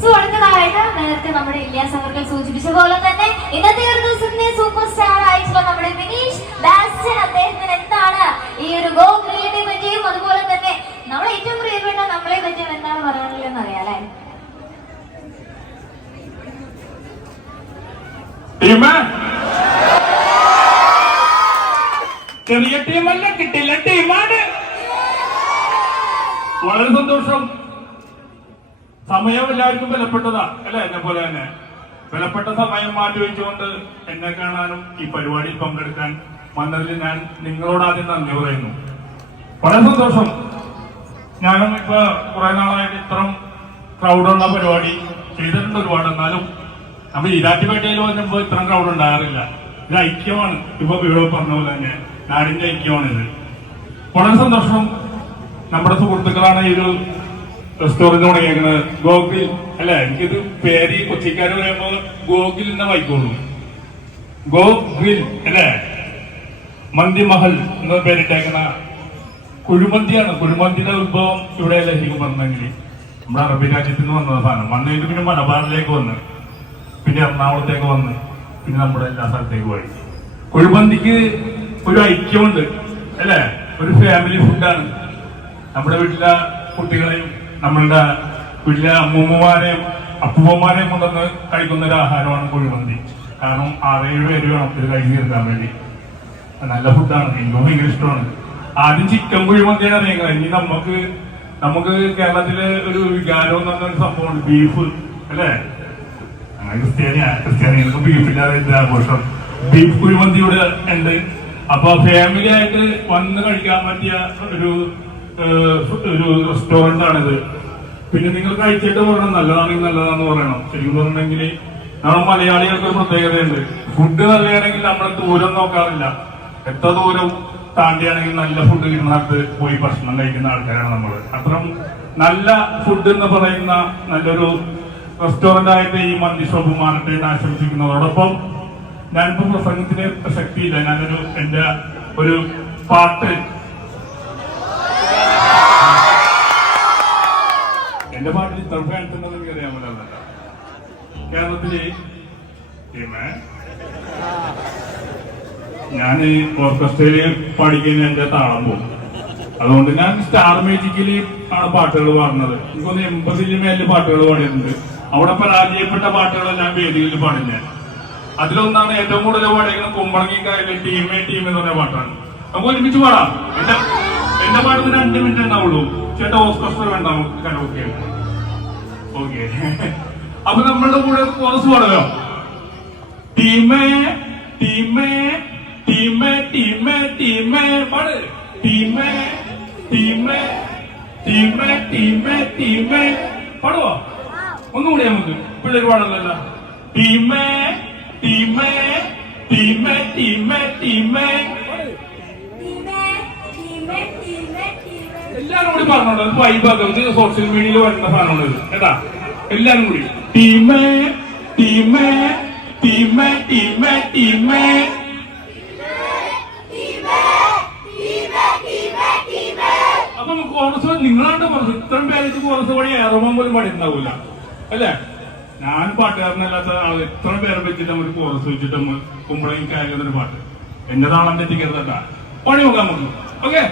So അടുത്തതായിട്ട് നേരത്തെ നമ്മുടെ ഇല്യാസ് അവർകൾ സൂചിപ്പിച്ച പോലെ തന്നെ ഇന്നത്തെ ഒരു സൂപ്പർ സ്റ്റാർ ആയിട്ടുള്ള നമ്മുടെ വിനീഷ് ബാസ്റ്റൻ അദ്ദേഹത്തിന് എന്താണ് ഈ ഒരു ഗോ ഗ്രീനെ പറ്റിയും അതുപോലെ തന്നെ നമ്മളെ ഏറ്റവും പ്രിയപ്പെട്ട നമ്മളെ പറ്റിയും എന്താണ് പറയാനുള്ളതെന്ന് അറിയാം അല്ലെ? ചെറിയ ടീമല്ല കിട്ടില്ല ടീമാണ്. വളരെ സന്തോഷം. സമയം എല്ലാവർക്കും വിലപ്പെട്ടതാ അല്ലെ? എന്നെ പോലെ തന്നെ. വിലപ്പെട്ട സമയം മാറ്റി വെച്ചുകൊണ്ട് എന്നെ കാണാനും ഈ പരിപാടിയിൽ പങ്കെടുക്കാൻ വന്നതിൽ ഞാൻ നിങ്ങളോട് ആദ്യം നന്ദി പറയുന്നു. വളരെ സന്തോഷം. ഞാനും ഇപ്പൊ കുറെ നാളായിട്ട് ഇത്രയും ക്രൗഡുള്ള പരിപാടി ചെയ്തിട്ടുണ്ട് ഒരുപാട്. എന്നാലും നമ്മൾ ഈരാറ്റുപേട്ടയിൽ വന്നപ്പോ ഇത്രയും ക്രൗഡ് ഉണ്ടാകാറില്ല. ഇത് ഐക്യമാണ്. ഇപ്പൊ ഇവിടെ പറഞ്ഞ പോലെ തന്നെ. നാടിന്റെ ഐക്യമാണ് ഇത് വളരെ സന്തോഷം. നമ്മുടെ സുഹൃത്തുക്കളാണ് ഈ ഒരു റെസ്റ്റോറന്റ് തുടങ്ങിയേക്കുന്നത് ഗോകുൽ അല്ല എനിക്കിത് പേര് ഈ പറയുമ്പോൾ പറയുമ്പോ ഗോകുൽ എന്ന വായിക്കുള്ളൂ ഗോഗിൽ അല്ലേ? മന്തി മഹൽ എന്ന പേരിട്ടേക്കുന്ന കുഴിമന്തിയാണ്. കുഴിമന്തിയുടെ ഉത്ഭവം ഇവിടെ ശരിക്കും പറഞ്ഞെങ്കിൽ നമ്മുടെ അറബി രാജ്യത്ത് നിന്ന് വന്ന സാധനം. വന്നതിന് പിന്നെ മലബാറിലേക്ക് വന്ന് പിന്നെ എറണാകുളത്തേക്ക് വന്ന് പിന്നെ നമ്മുടെ എല്ലാ സ്ഥലത്തേക്ക് പോയി. കുഴിമന്തിക്ക് ഒരു ഐക്യമുണ്ട് അല്ലേ? ഒരു ഫാമിലി ഫുഡാണ് നമ്മുടെ വീട്ടിലെ കുട്ടികളെയും നമ്മളുടെ വീട്ടിലെ അമ്മൂമ്മമാരെയും അപ്പൂമ്മമാരെയും കൊണ്ടുവന്ന് കഴിക്കുന്ന ഒരു ആഹാരമാണ് കുഴിമന്തി. കാരണം ആറേഴ് പേര് വേണം ഇത് കഴിച്ചു തീർക്കാൻ വേണ്ടി. നല്ല ഫുഡാണ് എനിക്ക് ഭയങ്കര ഇഷ്ടമാണ്. ആദ്യം ചിക്കൻ കുഴിമന്തിയാണ് അറിയുന്നത്. ഇനി നമുക്ക് നമുക്ക് കേരളത്തിലെ ഒരു വികാരം എന്ന് പറഞ്ഞ ഒരു സംഭവമുണ്ട്. ബീഫ് അല്ലേ? അങ്ങനെ ക്രിസ്ത്യാനിയാ. ക്രിസ്ത്യാനികൾക്ക് ബീഫില്ലാതെ ആഘോഷം? ബീഫ് കുഴിമന്തി ഇവിടെ ഉണ്ട് അപ്പൊ ഫാമിലി ആയിട്ട് വന്ന് കഴിക്കാൻ പറ്റിയ ഒരു ഒരു റെസ്റ്റോറന്റ് ആണിത്. പിന്നെ നിങ്ങൾ കഴിച്ചിട്ട് പറയണം നല്ലതാണെങ്കിൽ നല്ലതാന്ന് പറയണം. ശരിക്കും പറഞ്ഞിട്ടുണ്ടെങ്കിൽ നമ്മൾ മലയാളികൾക്ക് ഒരു പ്രത്യേകതയുണ്ട്. ഫുഡ് നല്ലതാണെങ്കിൽ നമ്മൾ ദൂരം നോക്കാറില്ല. എത്ര ദൂരം താണ്ടിയാണെങ്കിൽ നല്ല ഫുഡ് കിട്ടുന്നിടത്ത് പോയി ഭക്ഷണം കഴിക്കുന്ന ആൾക്കാരാണ് നമ്മൾ അത്രയും നല്ല ഫുഡ് എന്ന് പറയുന്ന നല്ലൊരു റെസ്റ്റോറന്റ് ആയിട്ട് ഈ മന്തി ഷോപ്പ് മാറട്ടെ എന്ന് ആശംസിക്കുന്നതോടൊപ്പം ഞാനിപ്പോ പ്രസംഗത്തിന് ശക്തിയില്ല ഞാനൊരു എന്റെ ഒരു പാട്ട് എന്റെ പാട്ടിൽ അറിയാമല്ലോ എനിക്ക് അറിയാൻ പറ്റില്ല കേരളത്തിൽ ഞാൻ ഈ ഓർക്കസ്ട്രയിൽ പഠിക്കുന്ന എന്റെ താളം പോകും അതുകൊണ്ട് ഞാൻ സ്റ്റാർ മ്യൂസിക്കിൽ ആണ് പാട്ടുകൾ പാടുന്നത്. എനിക്കൊന്ന് എൺപതിന് മേലെ പാട്ടുകൾ പാടിയിട്ടുണ്ട്. അവിടെ പരാജയപ്പെട്ട പാട്ടുകൾ ഞാൻ വേദിയിൽ പാടില്ല അതിലൊന്നാണ് ഏറ്റവും കൂടുതൽ പാടിയിരിക്കുന്നത് കുമ്പളങ്ങിക്കായലെ ടീമേ ടീം എന്ന് പറഞ്ഞ പാട്ടാണ്. നമുക്ക് ഒരുമിച്ച് പാടാം. എന്റെ പാടുന്ന രണ്ട് മിനിറ്റ് ഉണ്ടാവുള്ളൂ. ചേട്ടാ ഓസ്കർ വേണ്ട നമുക്ക് കരോക്കെ ഓക്കെ അപ്പൊ നമ്മളുടെ കൂടെ കോറസ് പാടല്ലോ ടീമേ ടീമേ ടീമേ ടീമേ ടീമേ പാട് ടീമേ ടീമേ ടീമേ ടീമേ ടീമേ പാടുവോ ഒന്നുകൂടി നമുക്ക് പിള്ളേർ പാടല്ലോ ടീമേ ടീമേ ടീമേ ടീമേ ടീമേ എല്ലാരും കൂടി പറഞ്ഞോളൂ അത് വൈബാക്കാം ഇത് സോഷ്യൽ മീഡിയയിൽ വരുന്ന സാധനമാണ് ഇത്. കേട്ടാ? എല്ലാരും കൂടി. ടീമേ ടീമേ ടീമേ ടീമേ ടീമേ. അപ്പൊ കോറസ് നിങ്ങളാണ്ട് പറഞ്ഞു ഇത്രയും പേരേക്ക് കോറസ് പണി ഏറുമ്പോൾ പോലും പാടിയിട്ടുണ്ടാവില്ല അല്ലേ? ഞാൻ പാട്ടുകാരനല്ലാത്ത ആൾ ഇത്ര പേരെ വെച്ചിട്ട് നമ്മൾ കോറസ് വെച്ചിട്ട് നമ്മൾ കുമ്പളങ്ങി കാര്യം ഒരു പാട്ട്. എന്റെ താളം തെറ്റിക്കരുത് കേട്ടാ. പണി നോക്കാം നമുക്ക്. ഓക്കെ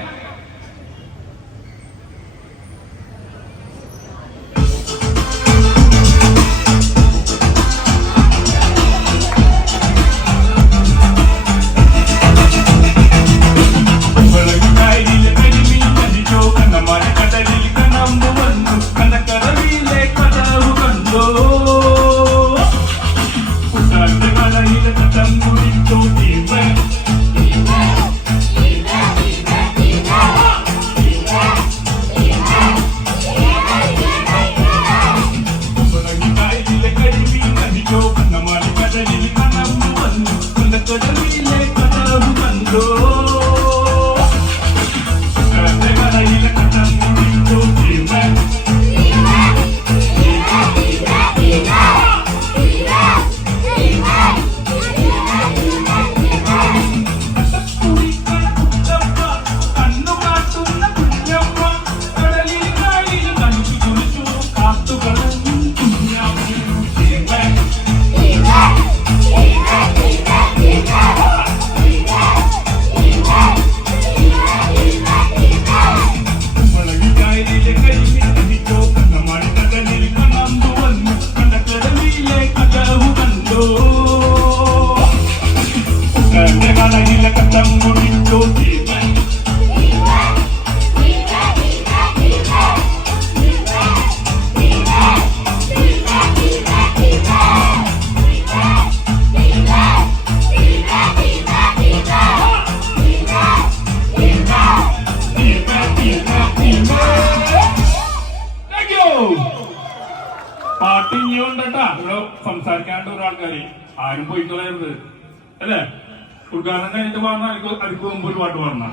ഉദ്ഘാടനം കഴിഞ്ഞിട്ട് പാടണം എനിക്ക് അതിക്ക് മുമ്പ് ഒരു പാട്ട് പാടണം.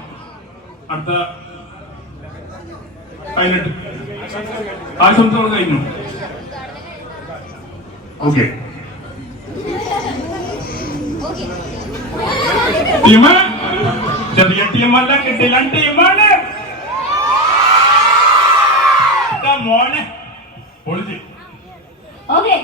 അടുത്ത പതിനെട്ട്. ആശംസകൾ കഴിഞ്ഞു. ഓക്കെ. ചെറിയ ടീമല്ല കിട്ടില്ല. ടീമാണ് മോനെ. പൊളിച്ച്. ഓക്കെ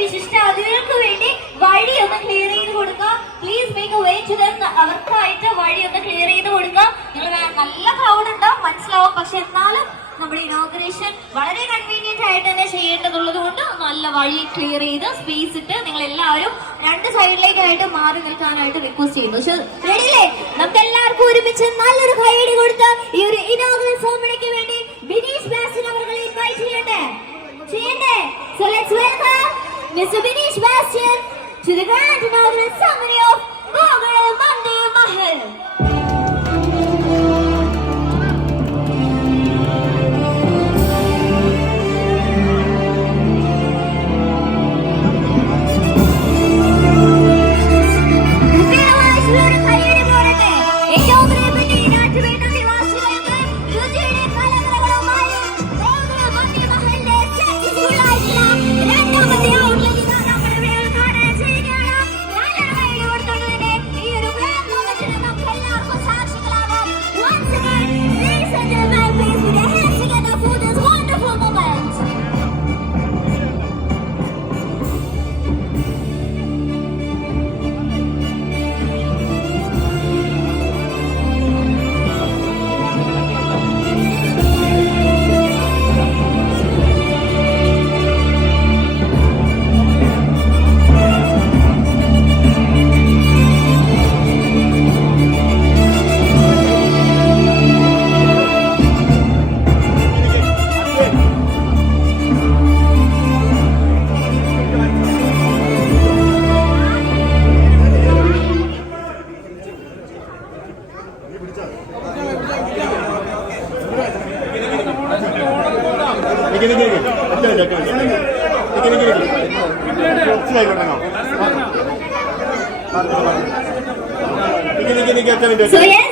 വിശിഷ്ട അതിഥികൾക്ക് വേണ്ടി വഴി ഒന്ന് ക്ലിയർ ചെയ്ത് കൊടുക്കാം. Please make way to them അവർക്കായിട്ട് വഴി ഒന്ന് ക്ലിയർ ചെയ്ത് കൊടുക്കാം. നിങ്ങൾ നല്ല ക്രൗഡ് ഉണ്ടാവും മനസ്സിലാവും. പക്ഷെ എന്നാലും നമ്മുടെ ഇനോഗ്രേഷൻ വളരെ കൺവീനിയന്റ് ആയിട്ട് തന്നെ ചെയ്യേണ്ടതുള്ളത് കൊണ്ട് നല്ല വഴി ക്ലിയർ ചെയ്ത് സ്പേസ് ഇട്ട് നിങ്ങൾ എല്ലാവരും രണ്ട് സൈഡിലേക്കായിട്ട് മാറി നിൽക്കാനായിട്ട് റിക്വസ്റ്റ് ചെയ്യുന്നു. പക്ഷെ റെഡിയില്ലേ നമുക്ക് എല്ലാവർക്കും ഒരുമിച്ച് നല്ലൊരു കൈയടി കൊടുത്ത് ഈ ഒരു ഇനോഗ്രേഷൻ സെറമണിക്ക് വേണ്ടി ബിനീഷ് ബാസ്റ്റിൻ അവർ ഇൻവൈറ്റ് ചെയ്യട്ടെ ചെയ്യണ്ടേ? So let's welcome Mr. Binish Bastian to the Grand Inaugural Ceremony of Gogar Monday Mahal. Gini gini gini gini. So yes.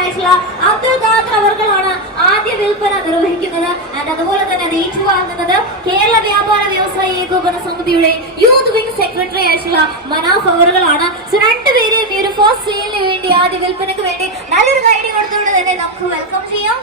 ആയിട്ടുള്ള അബ്ദുൽ ഖാദർ അവർകളാണ് ആദ്യ വിൽപ്പന നിർവഹിക്കുന്നത്. ആൻഡ് അതുപോലെ തന്നെ അത് ഏറ്റുവാങ്ങുന്നത് കേരള വ്യാപാര വ്യവസായ ഏകോപന സമിതിയുടെ യൂത്ത് വിംഗ് സെക്രട്ടറി ആയിട്ടുള്ള മനാഫ് അവറുകളാണ്. സോ രണ്ടുപേരെയും ഈ ഒരു ഫസ്റ്റ് സെയിലിന് വേണ്ടി ആദ്യ വിൽപ്പനക്ക് വേണ്ടി നല്ലൊരു ഗൈഡ് കൊടുത്തുകൊണ്ട് തന്നെ നമുക്ക് വെൽക്കം ചെയ്യാം.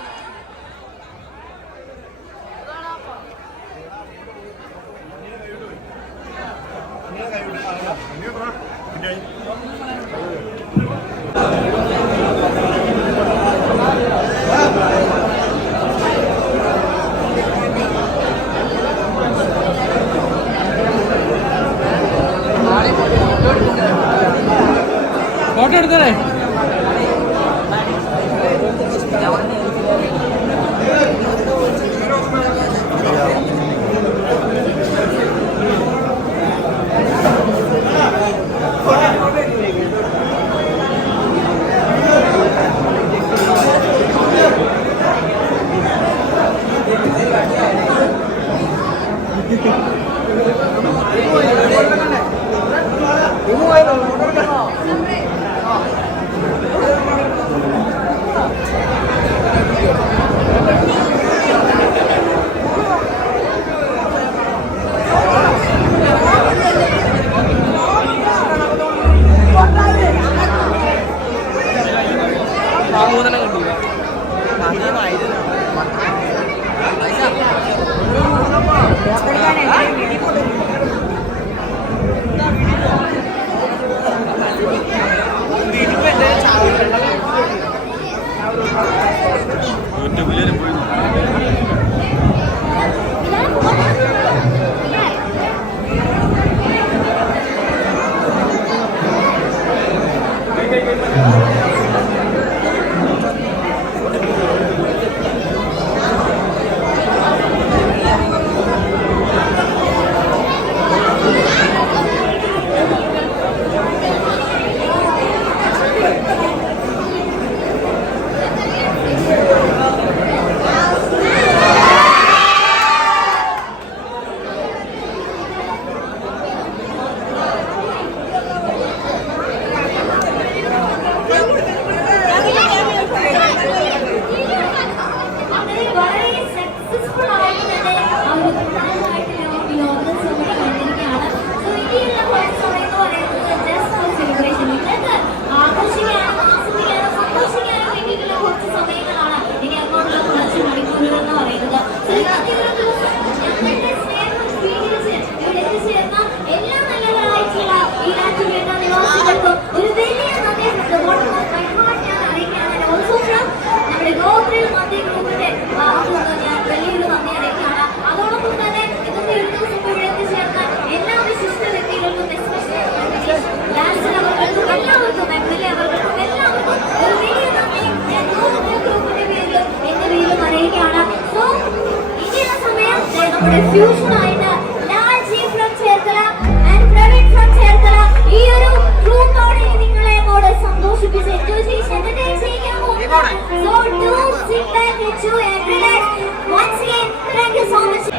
നമ്മുടെ ഫ്യൂഷൻ ആയിട്ട് Lalji from Cherthala and Praveen from Cherthala ഈ ഒരു ഗ്രൂപ്പോടെ നിങ്ങളെ അങ്ങോട്ട് സന്തോഷിപ്പിച്ച് എൻജോയ് ചെയ്ത് എന്റർടൈൻ ചെയ്യിക്കാൻ പോകുന്നത് so do sit back relax once again thank you so much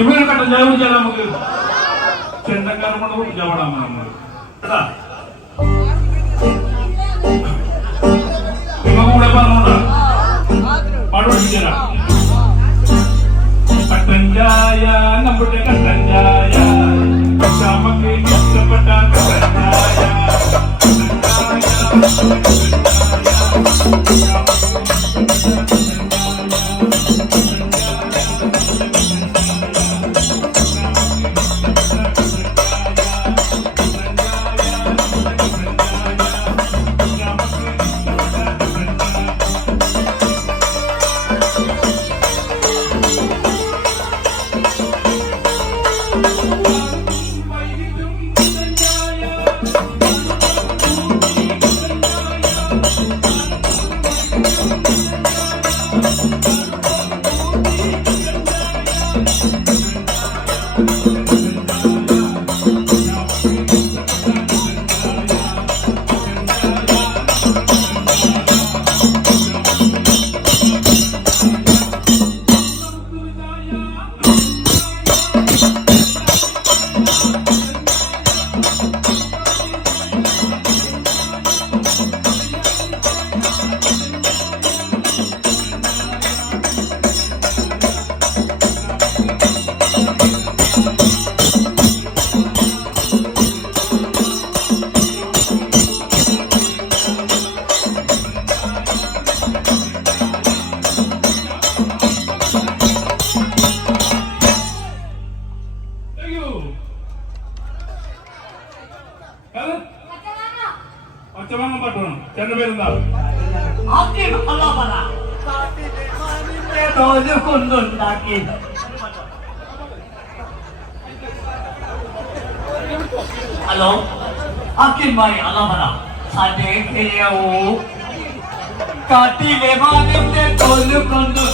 ഇവർ കട്ടൻ ചായ കുടിച്ചാൽ നമുക്ക് ചെണ്ടക്കാരൻ കൊണ്ട് കുടിച്ചാൽ നമ്മൾ കേട്ടാ? നിങ്ങൾ കൂടെ പറഞ്ഞോണ്ടാ? പാട് సంజాయ నమ్ముటక సంజాయ శ్యామకి కష్టపడ్డాక సంజాయ సంజాయ పచ్చమన్నం పట్టణం చెన్న పేరు దోచుకుంటుందాకి హలో అఖిల్ భాయ్ అలా మన అదే కేవు కాటి లేవాలే తోలుకొండు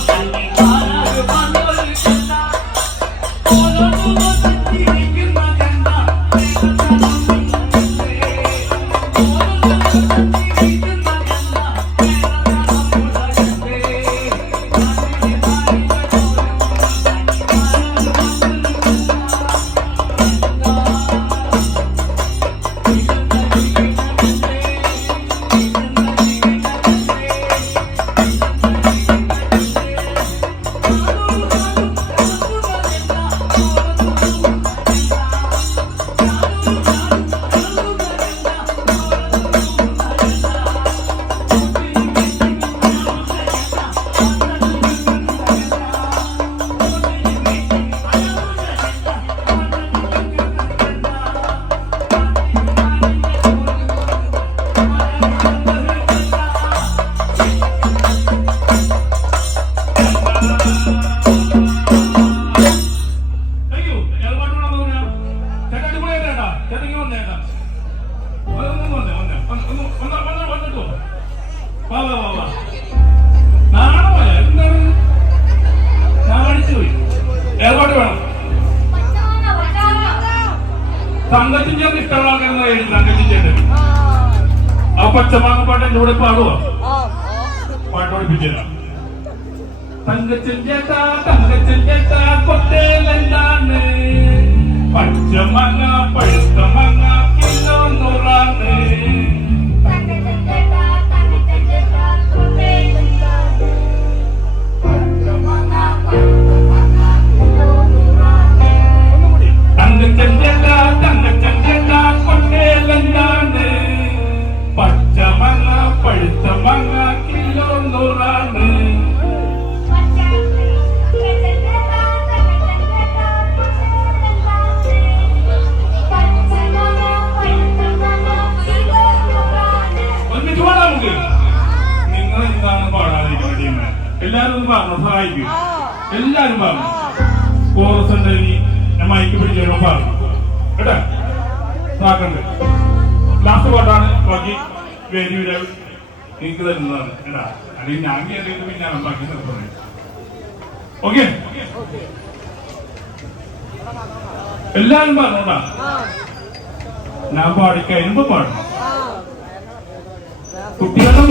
ഇതാക്കുന്നുണ്ട് ലാസ്റ്റ് പാട്ടാണ് ബാക്കി വേദിയുടെ നിങ്ങൾക്ക് തരുന്നതാണ്. എടാ അല്ലെങ്കിൽ ഞാൻ കയറിയിട്ട് പിന്നെ ബാക്കി നിർത്തുന്നത് ഓക്കെ എല്ലാവരും പറഞ്ഞോടാ. ഞാൻ പാടിക്കഴിയുമ്പോ പാടണം കുട്ടികളുടെ